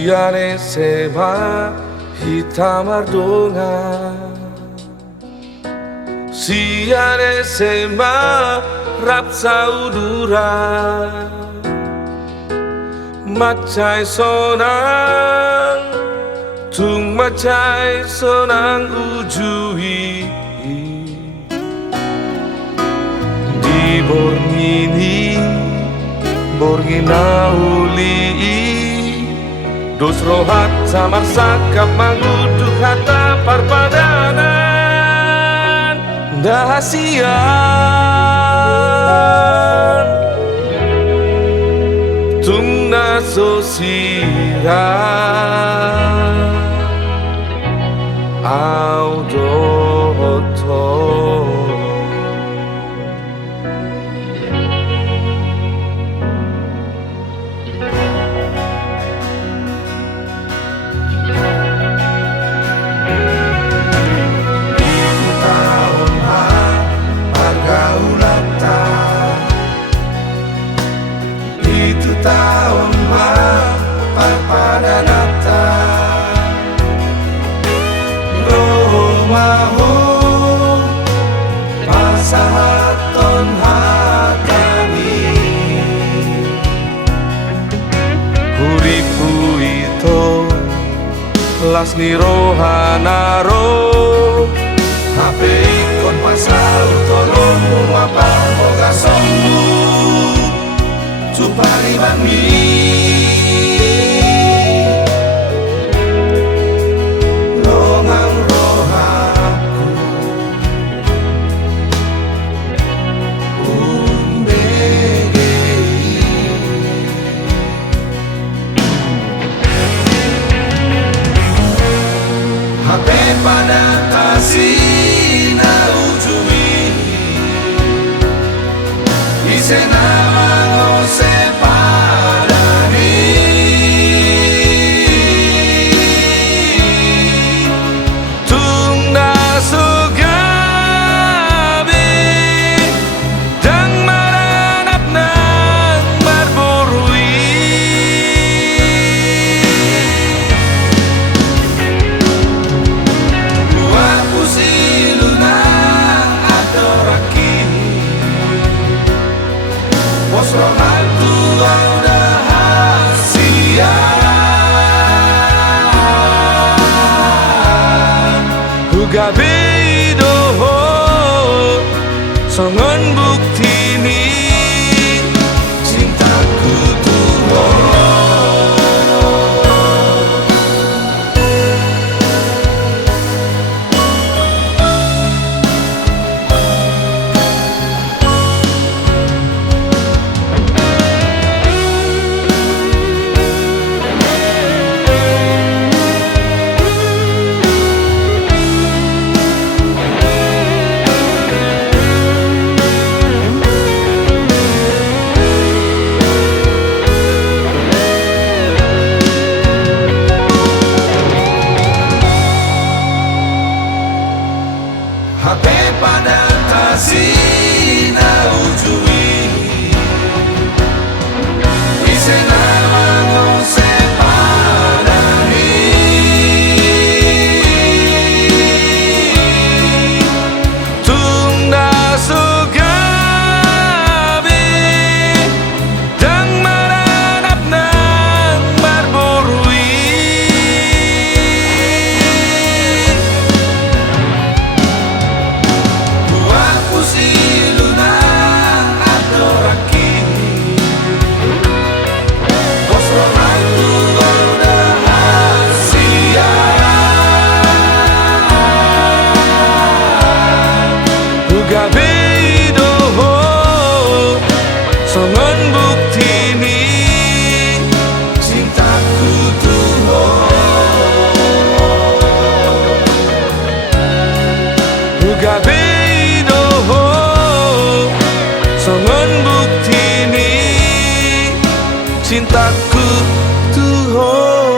Siane sema hitam ardonga, siane sema rap saudura, macai sonang tung macai sonang ujui di borngina uli dos rohat samar sakap manguduk hata parpadanan dahasian tung nasosira audoto itu tahun pada nata roh mahu pasahaton hatani huripu itu lasni rohanaro HP ikon pasal tolong apa moga sembuh Supari bami longang rohaku umbegei HP pada kasih na ujui isena Gabi doho songon bukti ni cintaku tuh HP pada kasih na ujui isena mangose padani tunda sugabi dang maranap nang marborui Gabi doho songon bukti ni cintaku tuh Gabi doho songon bukti ni cintaku tuh